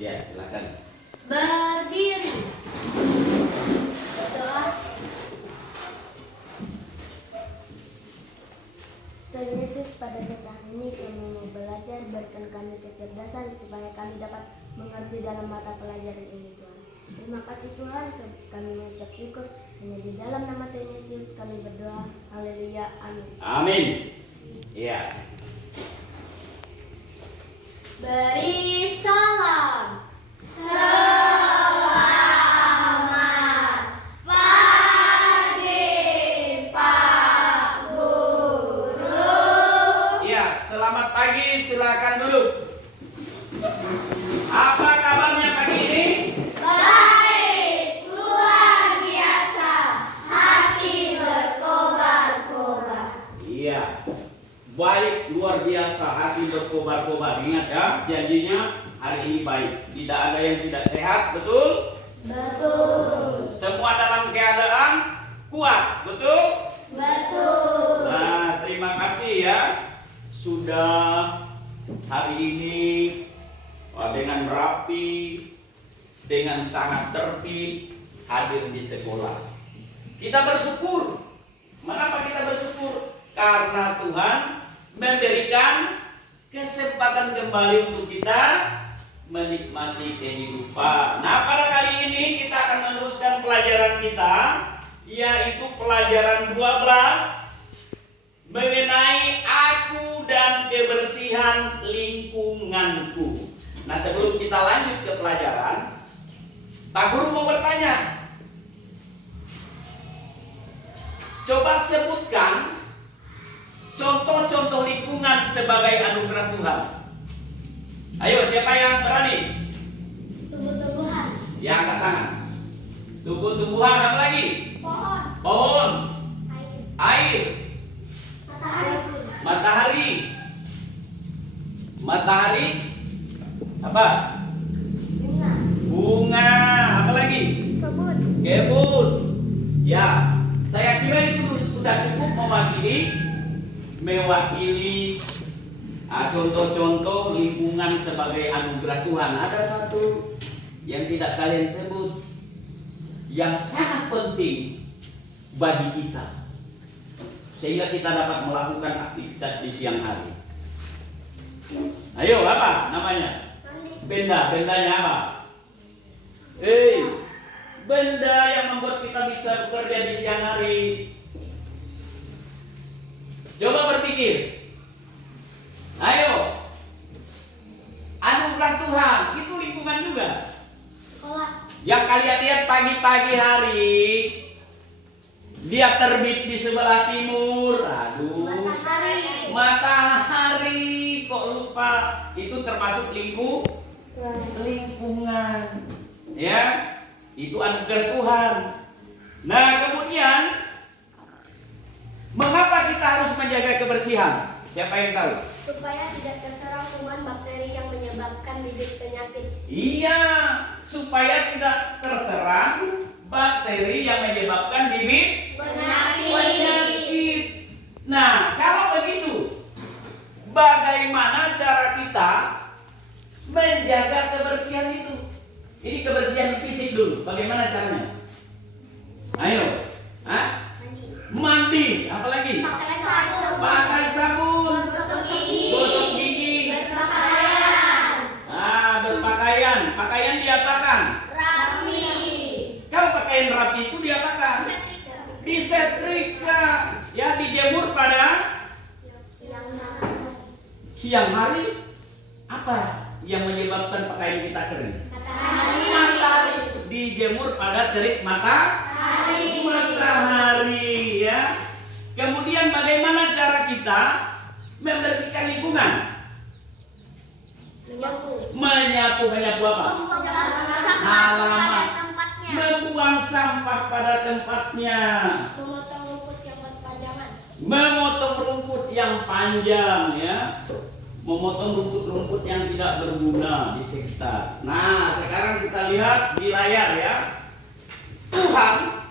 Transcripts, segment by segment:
Ya, silakan. Berdiri. Berdoa. Tuhan Yesus, pada saat ini kami mau belajar, berikan kami kecerdasan supaya kami dapat mengerti dalam mata pelajaran ini, Tuhan. Terima kasih Tuhan, kami mengucap syukur. Hanya di dalam nama Tuhan Yesus kami berdoa. Haleluya, amin. Amin. Iya. Beri salam. Selamat pagi, Pak Guru. Iya, selamat pagi, silakan duduk. Apa kabarnya pagi ini? Baik, luar biasa. Hati berkobar-kobar. Iya. Baik, luar biasa, hati berkobar-kobar. Ingat ya, janjinya hari ini baik. Tidak ada yang tidak sehat, betul? Betul. Semua dalam keadaan kuat, betul? Betul. Nah, terima kasih ya. Sudah hari ini dengan rapi, dengan sangat tertib hadir di sekolah. Kita bersyukur. Mengapa kita bersyukur? Karena Tuhan memberikan kesempatan kembali untuk kita menikmati kehidupan. Nah, pada kali ini kita akan meneruskan pelajaran kita, yaitu pelajaran 12 mengenai aku dan kebersihan lingkunganku. Nah, sebelum kita lanjut ke pelajaran, Pak Guru mau bertanya. Coba sebutkan contoh-contoh lingkungan sebagai anugerah Tuhan. Ayo, siapa yang berani? Tumbuh-tumbuhan. Ya, angkat tangan. Tumbuh-tumbuhan, apa lagi? Pohon. Pohon, air, Matahari. matahari. Matahari apa? Bunga, Bunga, apa lagi? kebun, Kebun. Ya, saya kira itu sudah cukup mewakili contoh-contoh lingkungan sebagai anugerah Tuhan. Ada satu yang tidak kalian sebut, yang sangat penting bagi kita, sehingga kita dapat melakukan aktivitas di siang hari. Ayo, apa namanya? Benda-bendanya apa? Benda yang membuat kita bisa bekerja di siang hari. Coba berpikir. Ayo. Anugerah Tuhan itu lingkungan juga. Sekolah. Yang kalian lihat pagi-pagi hari, dia terbit di sebelah timur. Aduh. Matahari. Matahari, kok lupa? Itu termasuk lingkungan. Ya, itu anugerah Tuhan. Nah, kemudian mengapa kita harus menjaga kebersihan? Siapa yang tahu? Supaya tidak terserang kuman bakteri yang menyebabkan bibit penyakit. Iya, supaya tidak terserang bakteri yang menyebabkan bibit penyakit. Nah, kalau begitu, bagaimana cara kita menjaga kebersihan itu? Ini kebersihan fisik dulu. Bagaimana caranya? Ayo. Mandi. Apalagi? Pakai sabun. Pakai sabun. Gosok gigi. Gosok gigi. Berpakaian. Berpakaian. Pakaian diapakan? Rapi. Kalau pakaian rapi itu diapakan? Disetrika. Ya, dijemur pada siang hari. Apa yang menyebabkan pakaian kita kering? Matahari. Dijemur pada terik matahari, ya. Kemudian bagaimana cara kita membersihkan lingkungan? Menyapu apa? Halaman. Membuang sampah pada tempatnya. Memotong rumput yang berpanjangan. Memotong rumput yang panjang, ya. Memotong rumput-rumput yang tidak berguna di sekitar. Nah, sekarang kita lihat di layar ya. Tuhan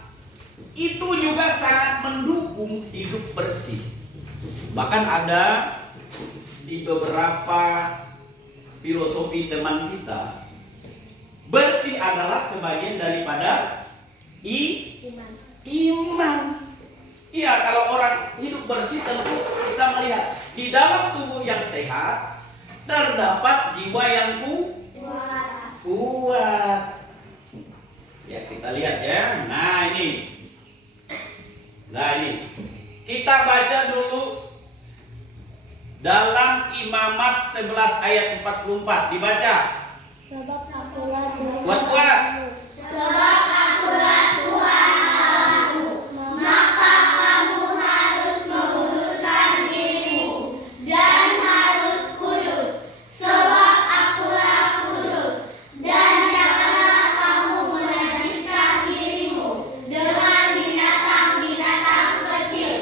itu juga sangat mendukung hidup bersih. Bahkan ada di beberapa filosofi teman kita, bersih adalah sebagian daripada Iman. iman. Iya, kalau orang hidup bersih tentu kita melihat di dalam tubuh yang sehat terdapat jiwa yang kuat. Ya, kita lihat ya. Nah ini kita baca dulu dalam Imamat 11 ayat 44. Dibaca. Sebab akulah Tuhan. Kuat-kuat. Sebab akulah Tuhan Allahmu, maka kamu harus menguduskan dirimu dan harus kudus, sebab akulah kudus. Dan janganlah kamu menajiskan dirimu dengan binatang-binatang kecil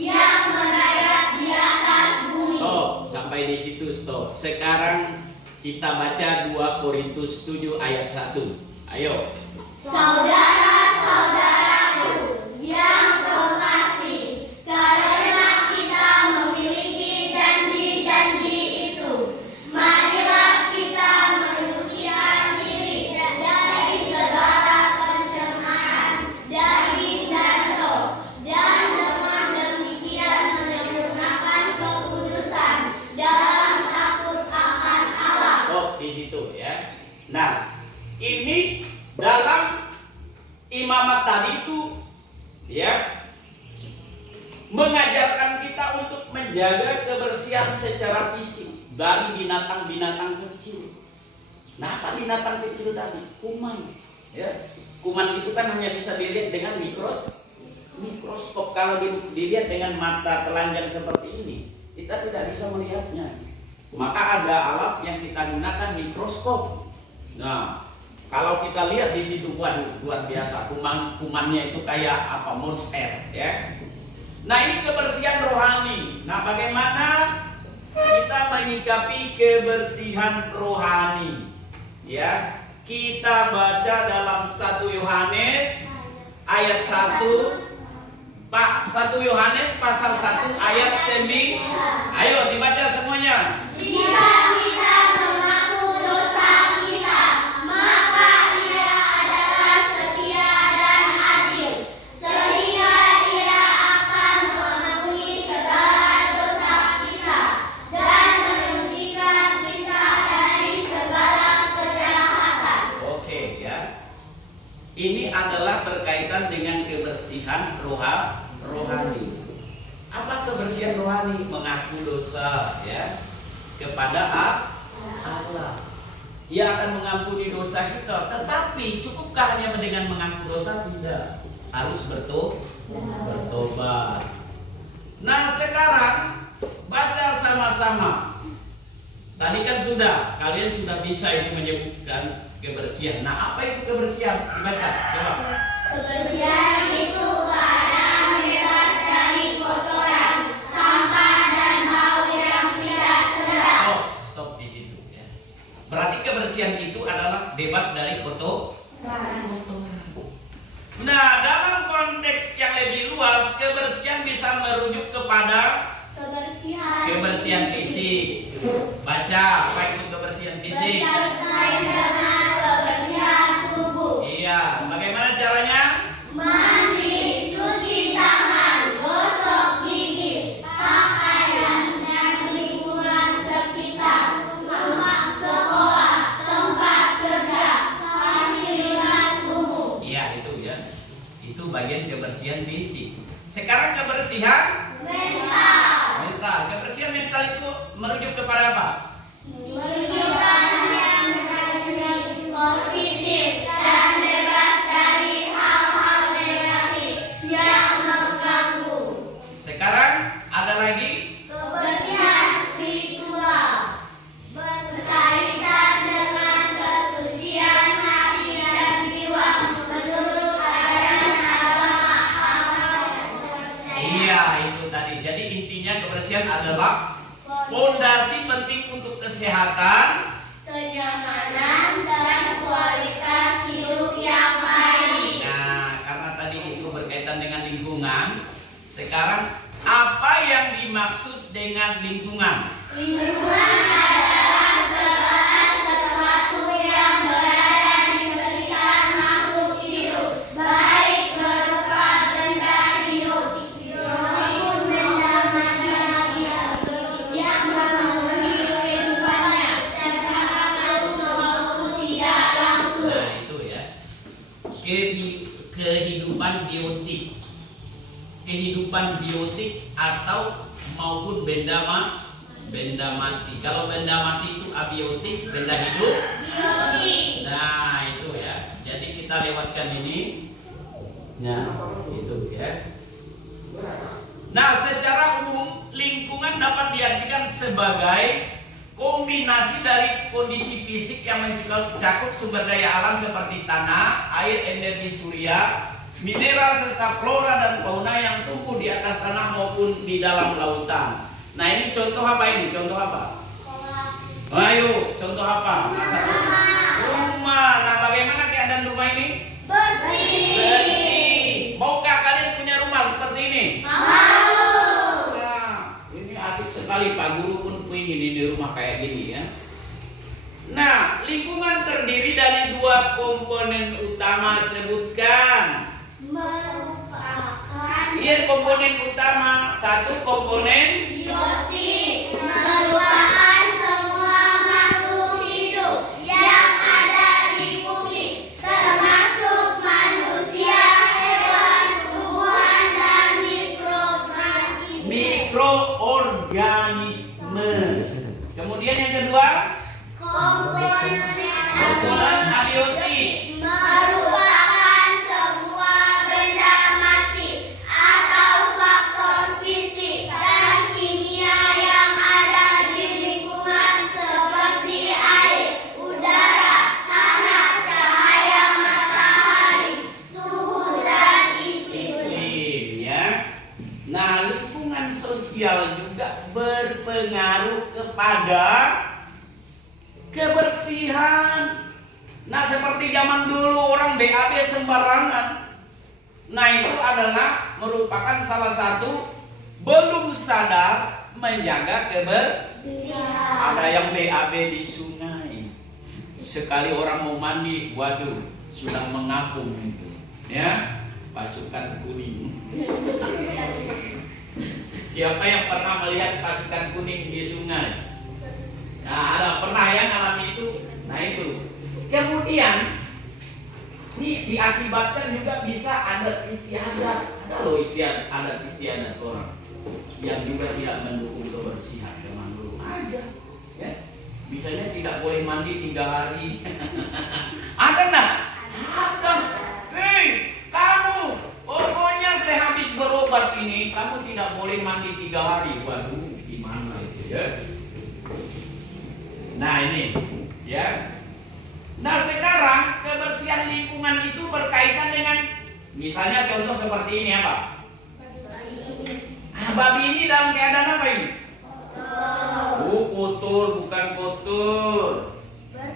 yang merayap di atas bumi. Stop, sampai di situ stop. Sekarang kita baca 2 Korintus 7 ayat 1. Ayo. Saudara-saudaraku yang terkasih, karena kita memiliki janji-janji itu, marilah kita menyucikan diri dari segala pencemaran daging dan roh, dan dengan demikian menyempurnakan kekudusan dalam takut akan Allah. Stop di situ ya. Nah, ini dalam imamat tadi itu ya mengajarkan kita untuk menjaga kebersihan secara fisik dari binatang-binatang kecil. Nah, apa binatang kecil tadi? Kuman. Ya, kuman itu kan hanya bisa dilihat dengan mikroskop. Kalau dilihat dengan mata telanjang seperti ini, kita tidak bisa melihatnya. Maka ada alat yang kita gunakan, mikroskop. Nah, kalau kita lihat di situ, waduh, luar biasa, kumannya itu kayak apa, monster, ya. Nah, ini kebersihan rohani. Nah, bagaimana kita menyikapi kebersihan rohani? Ya, kita baca dalam 1 Yohanes ayat 1. Pak, 1 Yohanes pasal 1 ayat 9. Ayo dibaca semuanya. Jika kita mengaku dosa kita, maka Ia adalah setia dan adil, sehingga Ia akan mengampuni segala dosa kita dan menyucikan kita dari segala kejahatan. Oke ya. Ini adalah berkaitan dengan kebersihan rohani. Apa kebersihan rohani? Mengaku dosa ya kepada Allah. Ia akan mengampuni dosa kita. Tetapi cukupkah hanya dengan mengaku dosa? Tidak. Harus bertobat. Nah, sekarang baca sama-sama. Tadi kan kalian sudah bisa ini menyebutkan kebersihan. Nah, apa itu kebersihan? Dibaca, coba. Kebersihan itu keadaan bebas dari kotoran, sampah dan bau yang tidak sedap. Stop di situ ya. Berarti kebersihan itu adalah bebas dari kotoran. Nah, dalam konteks yang lebih luas, kebersihan bisa merujuk kepada kebersihan fisik. Baca, apa itu kebersihan fisik? Berkaitan dengan kebersihan tubuh. Iya, bagaimana caranya? Mandi, cuci tangan, gosok gigi, pakaian dan lingkungan sekitar, rumah sekolah, tempat kerja, fasilitas umum. Iya, itu ya. Itu bagian kebersihan fisik. Sekarang kebersihan Mental. Kebersihan mental itu merujuk kepada apa? Menunjukkan yang positif dan bebas dari hal-hal negatif yang mengganggu. Sekarang ada lagi Kebersihan spiritual berkaitan dengan kesucian hati dan jiwa menurut ajaran agama. Iya, itu tadi. Jadi intinya kebersihan adalah fondasi penting untuk kesehatan, kenyamanan dan kualitas hidup yang baik. Nah, karena tadi itu berkaitan dengan lingkungan. Sekarang apa yang dimaksud dengan lingkungan? Lingkungan adalah segala kehidupan biotik. Kehidupan biotik atau maupun benda mati. Kalau benda mati itu abiotik, benda hidup biotik. Nah, itu ya. Jadi kita lewatkan ini. Ya, itu ya. Nah, secara umum lingkungan dapat diartikan sebagai kombinasi dari kondisi fisik yang mencakup sumber daya alam seperti tanah, air, energi surya, mineral serta flora dan fauna yang tumbuh di atas tanah maupun di dalam lautan. Nah, ini contoh apa ini? Contoh apa? Ayo, contoh apa? Rumah. Nah, bagaimana keadaan rumah ini? Bersih. Maukah kalian punya rumah seperti ini? Mau. Nah, ini asik sekali, Pak Guru pun ingin ini rumah kayak gini ya. Nah, lingkungan terdiri dari dua komponen utama, sebutkan. Iya, komponen utama. Satu komponen Biotik merupakan semua makhluk hidup yang ada di bumi, termasuk manusia, hewan, tumbuhan, dan mikroorganisme. Kemudian yang kedua, Komponen abiotik. merupakan semua benda mati atau faktor fisik dan kimia yang ada di lingkungan seperti air, udara, tanah, cahaya matahari, suhu, dan iklim. Ya. Nah, lingkungan sosial juga berpengaruh kepada kebersihan. Nah, seperti zaman dulu orang BAB sembarangan. Nah, itu adalah merupakan salah satu belum sadar menjaga kebersihan. Ada yang BAB di sungai. Sekali orang mau mandi, waduh, sudah mengapung itu. Ya, pasukan kuning. Siapa yang pernah melihat pasukan kuning di sungai? Nah, ada pernah yang alami itu. Nah, itu. Kemudian ini diakibatkan juga bisa adat istiadat. Ada loh adat istiadat orang yang juga tidak mendukung kebersihan zaman dulu. Ada. Ya. Misalnya tidak boleh mandi 3 hari. Ada enggak? Ada. Hei, kamu pokoknya sehabis berobat ini kamu tidak boleh mandi 3 hari. Waduh, gimana itu ya? Nah, ini ya. Nah, sekarang kebersihan lingkungan itu berkaitan dengan misalnya contoh seperti ini apa? Babi ini dalam keadaan apa ini? Kotor, bukan kotor.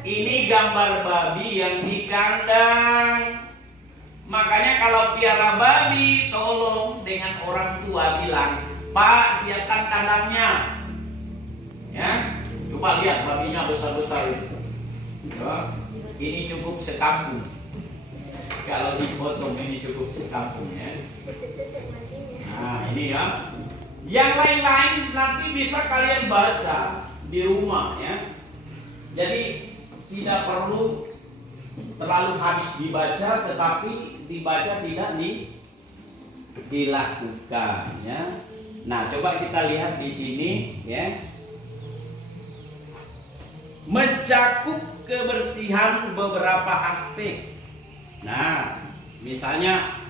Ini gambar babi yang di kandang. Makanya kalau piara babi, tolong dengan orang tua bilang, Pak, siapkan kandangnya. Ya, coba lihat babinya besar-besar itu. Ya, ini cukup sekampung. Kalau dipotong ini cukup sekampung ya. Nah, ini ya. Yang lain-lain nanti bisa kalian baca di rumah ya. Jadi tidak perlu terlalu habis dibaca, tetapi dibaca tidak dilakukan ya. Nah, coba kita lihat di sini ya. Mencakup kebersihan beberapa aspek. Nah, misalnya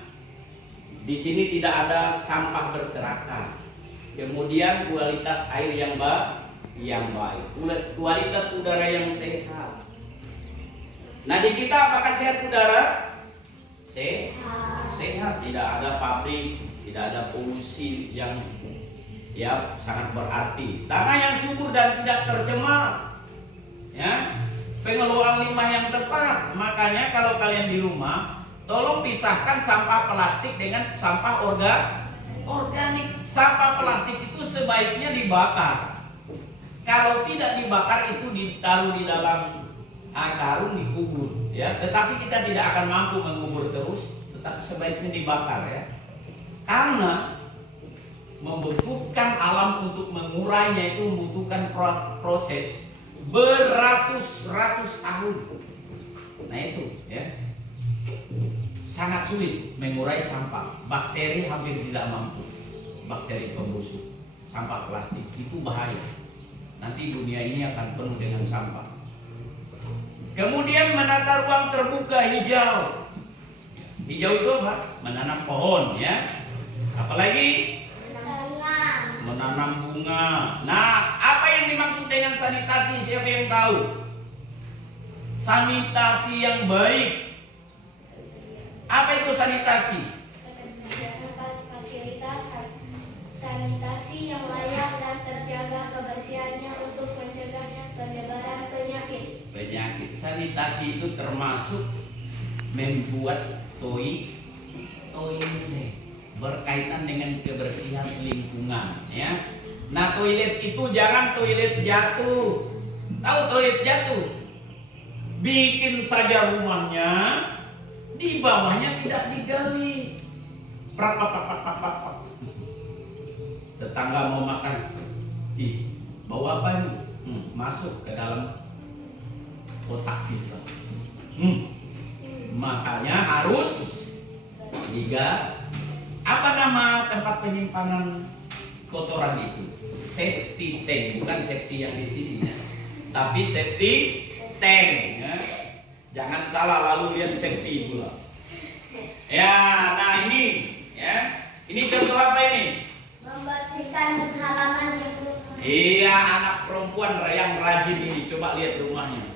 di sini tidak ada sampah berserakan. Kemudian kualitas air yang baik, kualitas udara yang sehat. Nah, di kita apakah sehat udara? Sehat, tidak ada pabrik, tidak ada polusi yang ya sangat berarti. Tanah yang subur dan tidak tercemar. Ya, pengelolaan limbah yang tepat. Makanya kalau kalian di rumah, tolong pisahkan sampah plastik dengan sampah organik. Sampah plastik itu sebaiknya dibakar. Kalau tidak dibakar itu ditaruh di dalam karung, dikubur. Ya, tetapi kita tidak akan mampu mengubur terus, tetapi sebaiknya dibakar ya. Karena membutuhkan alam untuk mengurainya itu membutuhkan proses beratus-ratus tahun. Nah, itu ya. sangat sulit mengurai sampah. Bakteri hampir tidak mampu. Bakteri pembusuk sampah plastik itu bahaya. Nanti dunia ini akan penuh dengan sampah. Kemudian menata ruang terbuka hijau. Hijau itu apa? Menanam pohon ya. Apalagi menanam bunga. Nah, apa yang dimaksud dengan sanitasi? Siapa yang tahu? Sanitasi yang baik. Apa itu sanitasi? Fasilitas sanitasi yang layak dan terjaga kebersihannya untuk mencegah penyebaran penyakit. Penyakit. Sanitasi itu termasuk membuat toilet berkaitan dengan kebersihan lingkungan ya. Nah, toilet itu jangan toilet jatuh. Tahu toilet jatuh? Bikin saja rumahnya, di bawahnya tidak digali. Prak. Tetangga mau makan, ih, bau apa ini? Masuk ke dalam otak kita. Makanya harus digali. Apa nama tempat penyimpanan kotoran itu? Septic tank, bukan safety yang di sini ya. Tapi safety tank ya. Jangan salah lalu lihat safety pula. Ya, nah ini ya. Ini contoh apa ini? Membersihkan halaman lingkungan. Iya, anak perempuan yang rajin ini. Coba lihat rumahnya.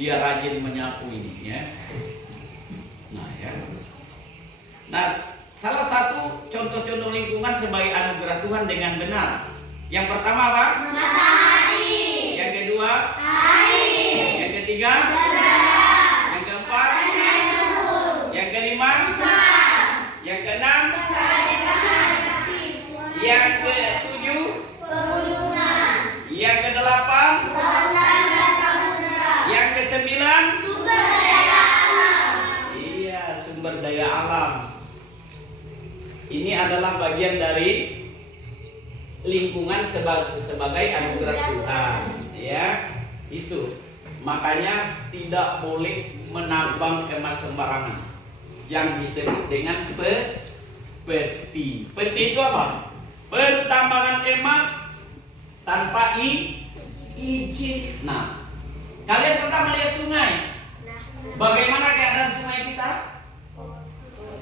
Dia rajin menyapu ini ya. Nah ya. Nah, salah satu contoh-contoh lingkungan sebagai anugerah Tuhan dengan benar. Yang pertama apa? Matahari. Yang kedua? Air. Yang ketiga? Udara. Yang keempat? Suhu. Yang kelima? Hutan. Yang keenam? Keadaan. Yang ketujuh? Pegunungan. Yang kedelapan? Lautan dan samudera. Yang kesembilan? Sumber daya alam. Iya, sumber daya alam. Ini adalah bagian dari lingkungan sebagai anugerah Tuhan, ya. Itu. Makanya tidak boleh menambang emas sembarangan. Yang disebut dengan peti. Peti itu apa? Pertambangan emas tanpa izin. Nah, kalian pernah melihat sungai? Bagaimana keadaan sungai kita?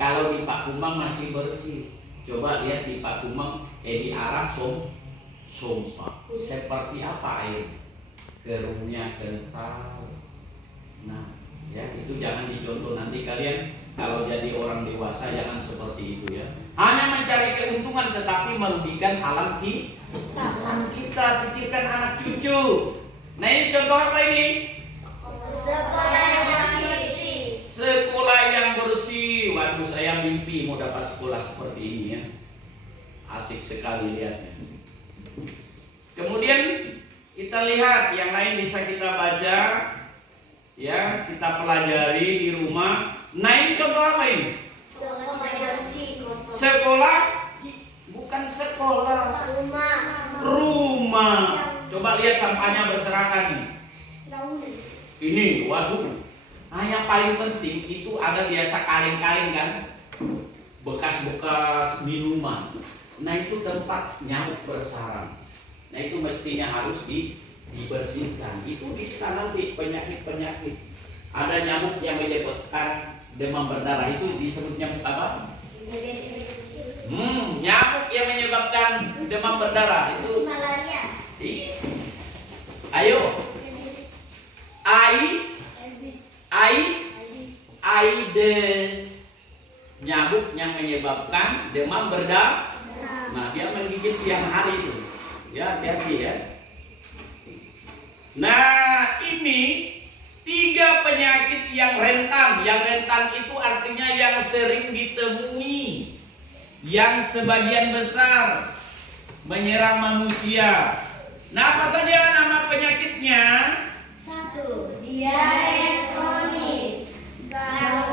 Kalau di Pak Kumang masih bersih. Coba lihat di Pak Kumang, di arah Sompa. Seperti apa air? Keruhnya kental. Nah, ya itu jangan dicontoh. Nanti kalian kalau jadi orang dewasa jangan seperti itu ya. Hanya mencari keuntungan tetapi merugikan alam kita. Pikirkan anak cucu. Nah, ini contoh apa ini? Sekolah yang bersih. Sekolah yang bersih. Waduh, saya mimpi mau dapat sekolah seperti ini ya. Asik sekali lihatnya. Kemudian kita lihat yang lain bisa kita baca ya, kita pelajari di rumah. Nah, ini contoh apa ini? Sekolah bersih. Sekolah bukan sekolah, rumah. Coba lihat sampahnya berserakan nih. Ini, waduh. Nah, yang paling penting itu ada biasa kaleng-kaleng kan, bekas-bekas minuman. Nah, itu tempat nyamuk bersarang. Nah, itu mestinya harus dibersihkan. Itu bisa nanti penyakit-penyakit. Ada nyamuk yang menyebabkan demam berdarah, itu disebut nyamuk apa? Nyamuk yang menyebabkan demam berdarah itu Malaria. Ayo. Aedes. Nyamuk yang menyebabkan demam berdarah. Nah, dia menggigit siang hari itu. Ya, hati-hati ya. Nah, ini 3 penyakit yang rentan. Yang rentan itu artinya yang sering ditemui, yang sebagian besar menyerang manusia. Nah, apa saja nama penyakitnya? 1. Diare kronis.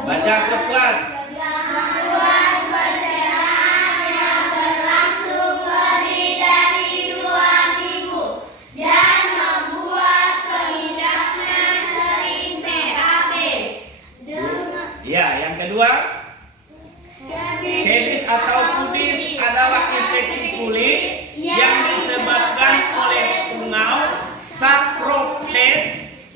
Baca kuat. Gangguan pencernaan yang berlangsung lebih dari 2 minggu dan membuat pengidapnya sering PAP. Ya, yang kedua. atau kudis adalah infeksi kulit yang disebabkan oleh tungau Saprotes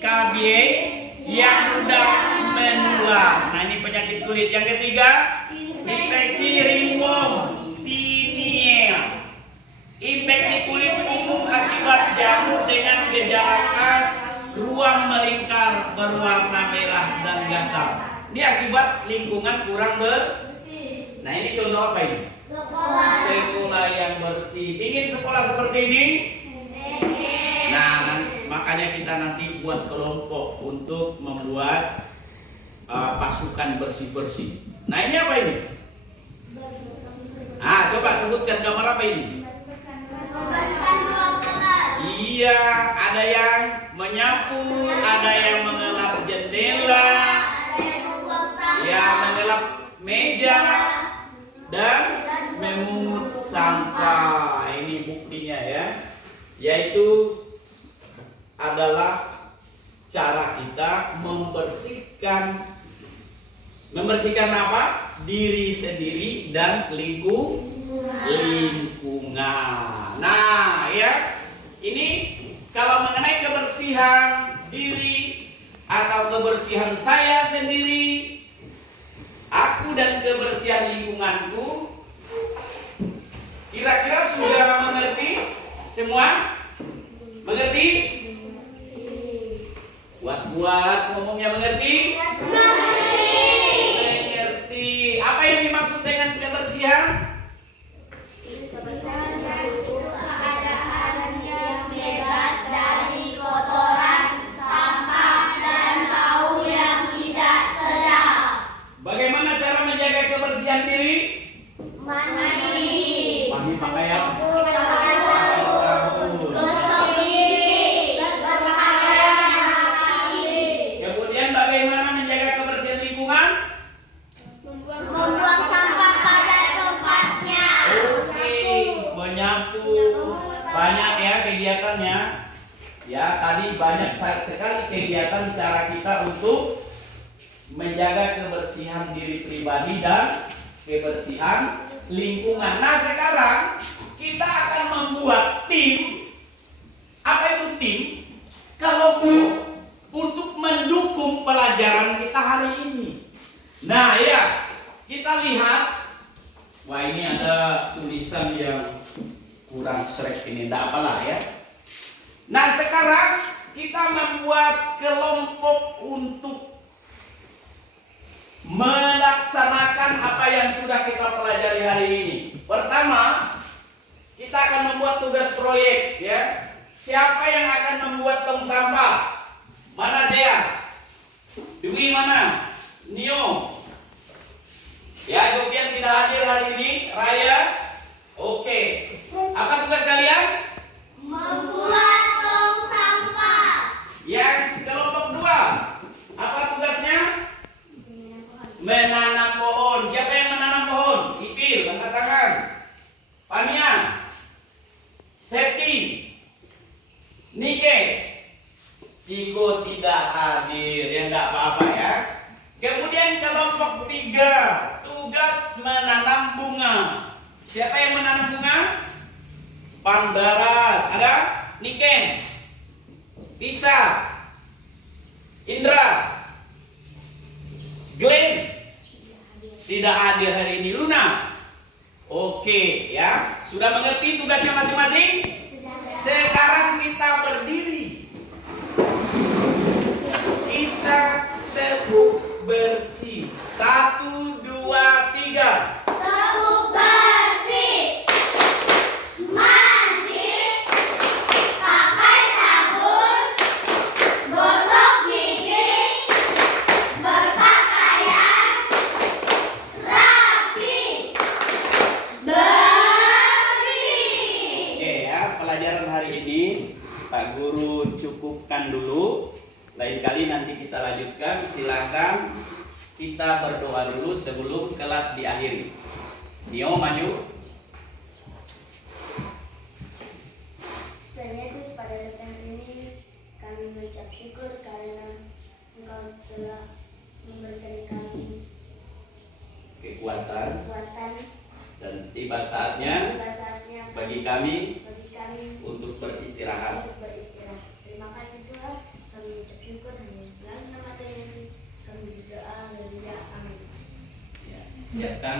cabiai yang mudah menular. Nah, ini penyakit kulit. Yang ketiga, infeksi ringworm tinea. Infeksi kulit umum akibat jamur dengan gejala khas ruam melingkar berwarna merah dan gatal. Ini akibat lingkungan kurang bersih. Nah, ini contoh apa ini? Sekolah yang bersih. Ingin sekolah seperti ini? Nah, makanya kita nanti buat kelompok untuk membuat pasukan bersih-bersih. Nah, ini apa ini? Coba sebutkan gambar apa ini? Membersihkan ruang kelas. Iya, ada yang menyapu, ada yang mengelap jendela, Ada yang membuang sampah. ya mengelap meja, dan memungut sampah. Ini buktinya ya, yaitu adalah cara kita membersihkan apa? Diri sendiri dan lingkungan. Nah, ya, ini kalau mengenai kebersihan diri atau kebersihan saya sendiri, aku dan kebersihan lingkunganku, kira-kira sudah mengerti semua? Mengerti? Buat ngomongnya mengerti? Mengerti. Apa yang dimaksud dengan kebersihan? Keadaan yang bebas dari kotoran, sampah, dan bau yang tidak sedap. Bersihan diri? Mandi. Mandi pakai apa? Pakai sabun. Gosok gigi. Berpakaian rapi. Kemudian bagaimana menjaga kebersihan lingkungan? Membuang sampah pada tempatnya. Oke, menyapu. Banyak ya kegiatannya. Ya, tadi banyak sekali kegiatan cara kita untuk menjaga kebersihan diri pribadi dan kebersihan lingkungan. Nah, sekarang kita akan membuat tim. Apa itu tim? Kelompok untuk mendukung pelajaran kita hari ini. Nah, ya, kita lihat. Wah, ini ada tulisan yang kurang srek ini, tidak apalah ya. Nah, sekarang kita membuat kelompok untuk melaksanakan apa yang sudah kita pelajari hari ini. Pertama, kita akan membuat tugas proyek ya. Siapa yang akan membuat tong sampah? Mana Jaya? Dwi mana? Nio? Ya, Jovian tidak hadir hari ini. Raya? Oke. Apa tugas kalian? Membuat tong sampah. Yang kelompok 2. Apa tugasnya? Menanam pohon. Siapa yang menanam pohon? Ipil, angkat tangan. Pania, Septi, Nike, Ciko tidak hadir. Ya enggak apa-apa ya. Kemudian kelompok 3, tugas menanam bunga. Siapa yang menanam bunga? Panbaras, ada? Niken, Tisa, Indra, Glenn tidak hadir hari ini. Luna, oke ya, sudah mengerti tugasnya masing-masing? Sekarang kita berdiri, kita tepuk bersih. 1, 2, 3. Tepuk bersih. Mandi. Pakai sabun. Gosok gigi. Berpakaian rapi. Bersih. Oke ya, pelajaran hari ini Pak Guru cukupkan dulu. Lain kali nanti kita lanjutkan. Silakan kita berdoa dulu sebelum kelas diakhiri. Nio maju. Tuhan Yesus, pada saat ini kami mengucap syukur karena Engkau telah memberikan kami Kekuatan kekuatan tiba saatnya Tiba saatnya bagi kami bagi kami untuk beristirahat. untuk beristirahat. Terima kasih Tuhan, kami ucap syukur hanya dalam nama Tuhan Yesus kami berdoa. Haleluya, amin. Ya, siapkan.